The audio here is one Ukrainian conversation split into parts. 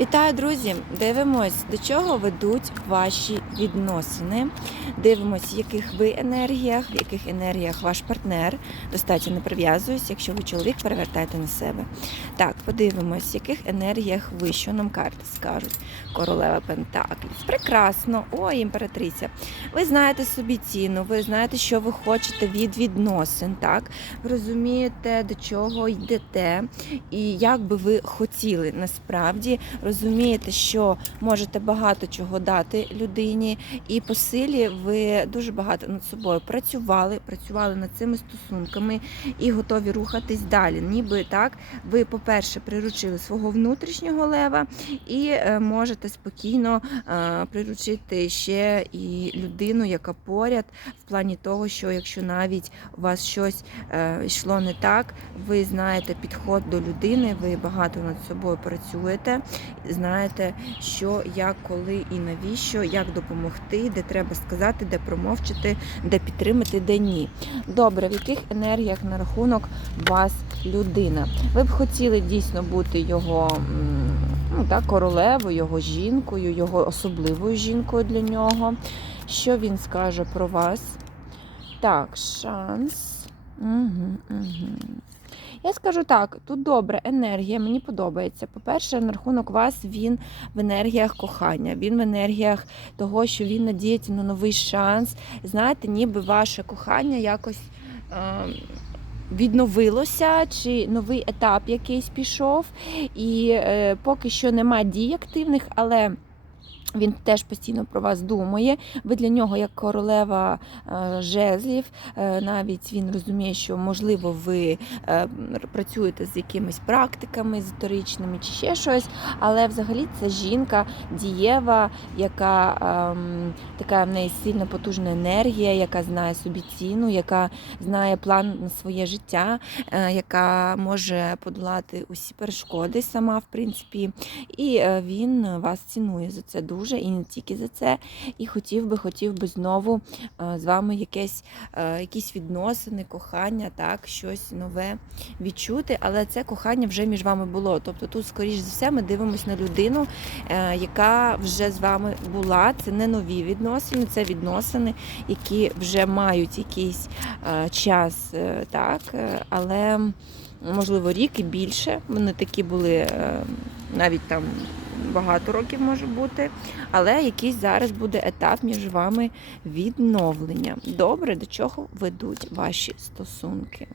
Вітаю, друзі! Дивимось, до чого ведуть ваші відносини. Дивимось, в яких ви енергіях, в яких енергіях ваш партнер. Достатньо не прив'язуюсь. Якщо ви чоловік, перевертайте на себе. Так, подивимось, в яких енергіях ви, що нам карти скажуть. Королева Пентаклів. Прекрасно, о, імператриця. Ви знаєте собі ціну, ви знаєте, що ви хочете від відносин. Так, ви розумієте, до чого йдете, і як би ви хотіли насправді розумієте, що можете багато чого дати людині, і по силі ви дуже багато над собою працювали, працювали над цими стосунками і готові рухатись далі. Ніби так, ви, по-перше, приручили свого внутрішнього лева і е, можете спокійно е, приручити ще і людину, яка поряд, в плані того, що якщо навіть у вас щось е, йшло не так, ви знаєте підход до людини, ви багато над собою працюєте знаєте, що, як, коли і навіщо, як допомогти, де треба сказати, де промовчити, де підтримати, де ні. Добре, в яких енергіях на рахунок вас людина? Ви б хотіли дійсно бути його ну, так, королевою, його жінкою, його особливою жінкою для нього. Що він скаже про вас? Так, шанс. Угу, угу. Я скажу так, тут добре, енергія, мені подобається. По-перше, на рахунок вас він в енергіях кохання, він в енергіях того, що він надіється на новий шанс. Знаєте, ніби ваше кохання якось. Е Відновилося, чи новий етап якийсь пішов, і е, поки що нема дій активних, але він теж постійно про вас думає. Ви для нього, як королева е, жезлів, е, навіть він розуміє, що можливо ви е, працюєте з якимись практиками езотеричними чи ще щось, але взагалі це жінка дієва, яка ем, така в неї сильна потужна енергія, яка знає собі ціну, яка знає план на своє життя, яка може подолати усі перешкоди сама, в принципі, і він вас цінує за це дуже дуже і не тільки за це. І хотів би, хотів би знову з вами якесь, якісь відносини, кохання, так, щось нове відчути. Але це кохання вже між вами було. Тобто тут, скоріш за все, ми дивимося на людину, е, яка вже з вами була. Це не нові відносини, це відносини, які вже мають якийсь час, е, так, е, але можливо рік і більше. Вони такі були навіть там багато років може бути, але якийсь зараз буде етап між вами відновлення. Добре, до чого ведуть ваші стосунки?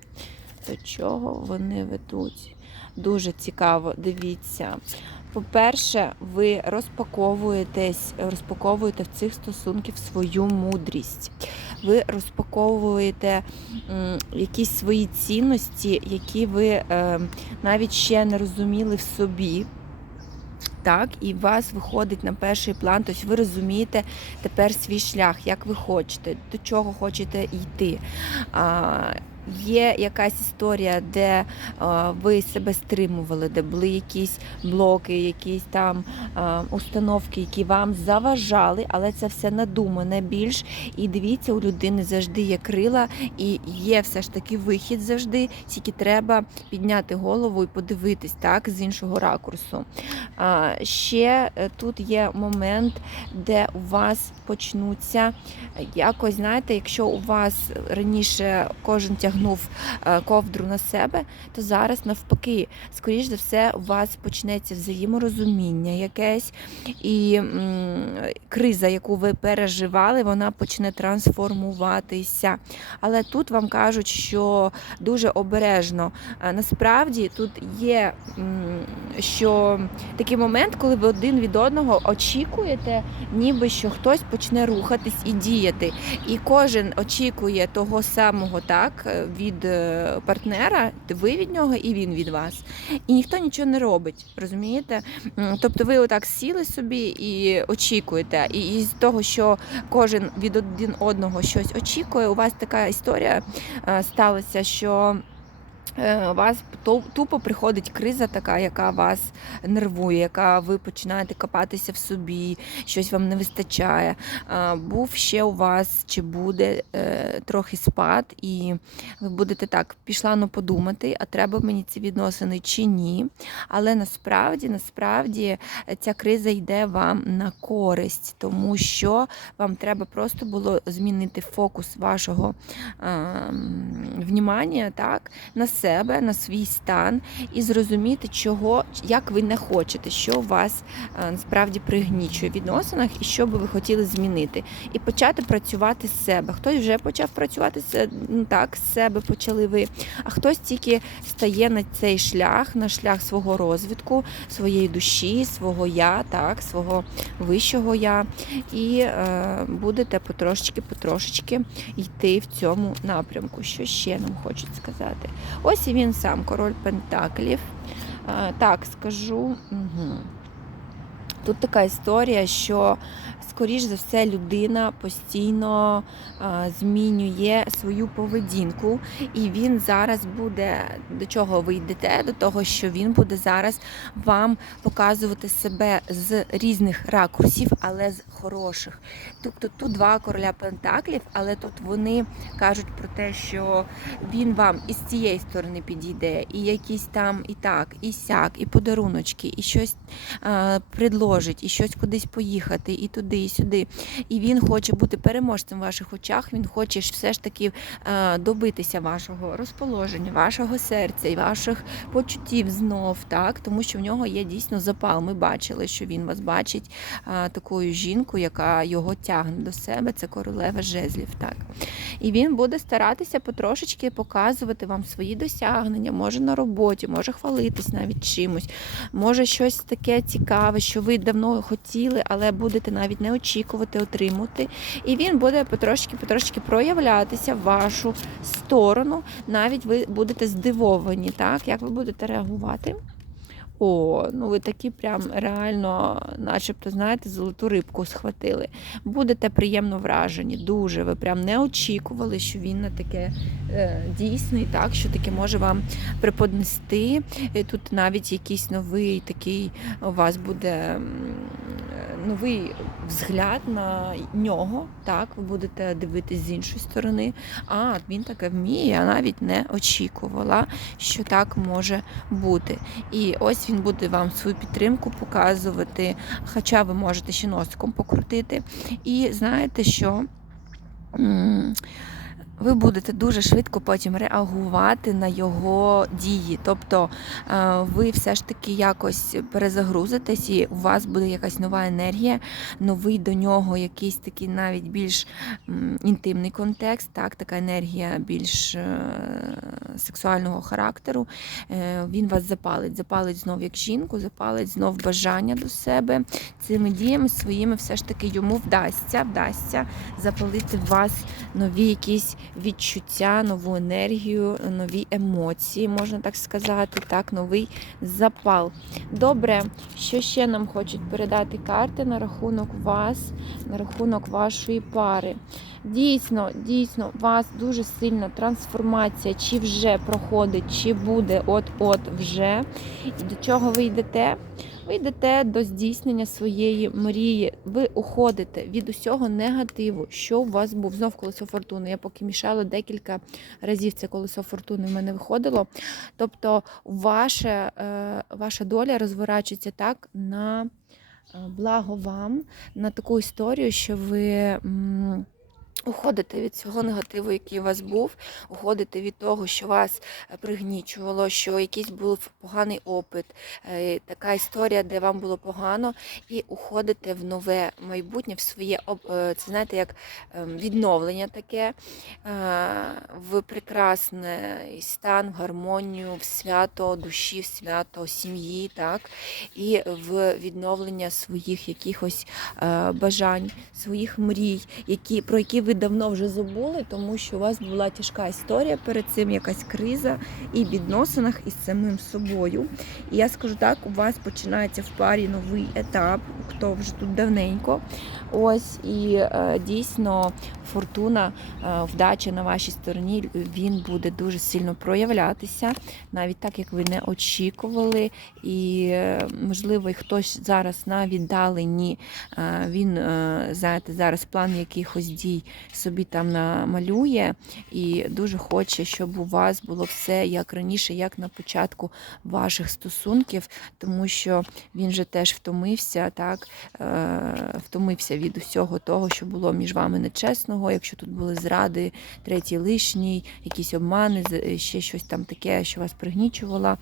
До чого вони ведуть? Дуже цікаво, дивіться. По-перше, ви розпаковуєтесь, розпаковуєте в цих стосунків свою мудрість. Ви розпаковуєте якісь свої цінності, які ви е, навіть ще не розуміли в собі так, і вас виходить на перший план, тобто ви розумієте тепер свій шлях, як ви хочете, до чого хочете йти. Є якась історія, де е, ви себе стримували, де були якісь блоки, якісь там е, установки, які вам заважали, але це все надумане більш. І дивіться, у людини завжди є крила, і є все ж таки вихід завжди, тільки треба підняти голову і подивитись так з іншого ракурсу. Ще е, тут є момент, де у вас почнуться якось, знаєте, якщо у вас раніше кожен тягнув тягнув е, ковдру на себе, то зараз навпаки, скоріш за все, у вас почнеться взаєморозуміння якесь, і м, криза, яку ви переживали, вона почне трансформуватися. Але тут вам кажуть, що дуже обережно. Насправді тут є що такий момент, коли ви один від одного очікуєте, ніби що хтось почне рухатись і діяти. І кожен очікує того самого так від е, партнера, ви від нього і він від вас. І ніхто нічого не робить, розумієте? Тобто ви отак сіли собі і очікуєте. І з того, що кожен від один одного щось очікує, у вас така історія е, сталася, що вас тупо приходить криза, така, яка вас нервує, яка ви починаєте копатися в собі, щось вам не вистачає. Е, Був ще у вас чи буде е, трохи спад, і ви будете так, пішла ну подумати, а треба мені ці відносини чи ні. Але насправді, насправді е, ця криза йде вам на користь, тому що вам треба просто було змінити фокус вашого ем, внімання, так, на себе, на свій стан і зрозуміти, чого, як ви не хочете, що вас е, насправді пригнічує в відносинах і що би ви хотіли змінити. І почати працювати з себе. Хтось вже почав працювати з ну, так, з себе почали ви, а хтось тільки стає на цей шлях, на шлях свого розвитку, своєї душі, свого я, так, свого вищого я. І е, будете потрошечки-потрошечки йти в цьому напрямку. Що ще нам хочуть сказати? Ось і він сам, король Пентаклів. Е, Так, скажу. Угу. Тут така історія, що, скоріш за все, людина постійно змінює свою поведінку, і він зараз буде до чого ви йдете? До того, що він буде зараз вам показувати себе з різних ракурсів, але з хороших. Тобто тут два короля Пентаклів, але тут вони кажуть про те, що він вам із цієї сторони підійде, і якісь там і так, і сяк, і подаруночки, і щось е, предложить, і щось кудись поїхати, і туди, і сюди. І він хоче бути переможцем в ваших очах. Він хоче все ж таки е, добитися вашого розположення, вашого серця і ваших почуттів знов, так тому що в нього є дійсно запал. Ми бачили, що він вас бачить е, такою жінкою, яка його тягне до себе. Це королева жезлів. Так і він буде старатися потрошечки показувати вам свої досягнення, може на роботі, може хвалитись навіть чимось, може щось таке цікаве, що ви давно хотіли, але будете навіть не очікувати, отримати. І він буде потрошки-потрошки проявлятися в вашу сторону. Навіть ви будете здивовані, так як ви будете реагувати. О, ну ви такі прям реально, начебто, знаєте, золоту рибку схватили. Будете приємно вражені, дуже. Ви прям не очікували, що він на таке е, дійсний, так, що таке може вам преподнести. Тут навіть якийсь новий такий у вас буде е, новий взгляд на нього. Так, ви будете дивитись з іншої сторони. А, він таке вміє, я навіть не очікувала, що так може бути. І ось він буде вам свою підтримку показувати, хоча ви можете ще носиком покрутити. І знаєте, що. Ви будете дуже швидко потім реагувати на його дії. Тобто е, ви все ж таки якось перезагрузитесь, і у вас буде якась нова енергія, новий до нього якийсь такий навіть більш інтимний контекст, так, така енергія більш е, сексуального характеру. Е, Він вас запалить, запалить знов як жінку, запалить знов бажання до себе. Цими діями своїми все ж таки йому вдасться, вдасться запалити в вас нові якісь відчуття, нову енергію, нові емоції, можна так сказати, так, новий запал. Добре, що ще нам хочуть передати карти на рахунок вас, на рахунок вашої пари. Дійсно, дійсно, вас дуже сильна трансформація, чи вже проходить, чи буде от-от вже. І до чого ви йдете? Ви йдете до здійснення своєї мрії. Ви уходите від усього негативу, що у вас був знов колесо фортуни. Я поки мішала декілька разів це колесо фортуни в мене виходило. Тобто, ваша, е, ваша доля розворачується так на е, благо вам, на таку історію, що ви. М, Уходите від цього негативу, який у вас був, уходите від того, що вас е, пригнічувало, що якийсь був поганий опит, е, така історія, де вам було погано, і уходите в нове майбутнє, в своє е, це знаєте, як ем, відновлення таке, в прекрасний стан, в гармонію, в свято душі, в свято сім'ї, так, і в відновлення своїх якихось бажань, своїх мрій, які, про які ви ви давно вже забули, тому що у вас була тяжка історія перед цим, якась криза і в відносинах із самим собою. І я скажу так, у вас починається в парі новий етап, хто вже тут давненько. Ось і е, дійсно фортуна, е, вдача на вашій стороні, він буде дуже сильно проявлятися, навіть так, як ви не очікували. І е, можливо, хтось зараз на віддаленні, він знаєте, зараз план якихось дій собі там намалює і дуже хоче, щоб у вас було все як раніше, як на початку ваших стосунків, тому що він же теж втомився, так е, втомився від усього того, що було між вами нечесного. Якщо тут були зради, третій лишній, якісь обмани, ще щось там таке, що вас пригнічувало,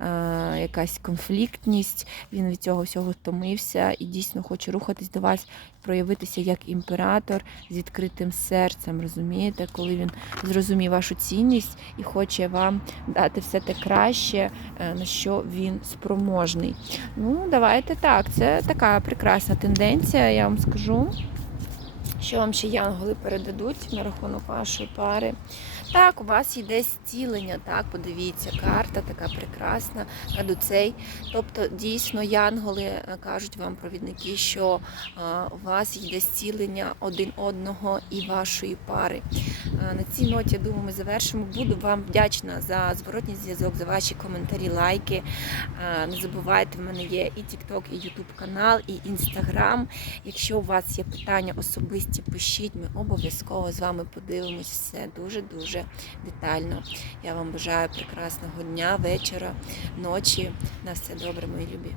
е, якась конфліктність. Він від цього всього втомився і дійсно хоче рухатись до вас, проявитися як імператор з відкритим серцем. Розумієте, коли він зрозумів вашу цінність і хоче вам дати все те краще, е, на що він спроможний. Ну, давайте так. Це така прекрасна тенденція, я вам скажу. Що вам ще янголи передадуть на рахунок вашої пари? Так, у вас йде зцілення, так, подивіться, карта така прекрасна, кадуцей. Тобто, дійсно, янголи е, кажуть вам, провідники, що е, у вас йде зцілення один одного і вашої пари. Е, На цій ноті, я думаю, ми завершимо. Буду вам вдячна за зворотній зв'язок, за ваші коментарі, лайки. Не забувайте, в мене є і TikTok, і YouTube канал, і Instagram. Якщо у вас є питання особисті, пишіть, ми обов'язково з вами подивимось все дуже-дуже детально. Я вам бажаю прекрасного дня, вечора, ночі. На все добре, мої любі.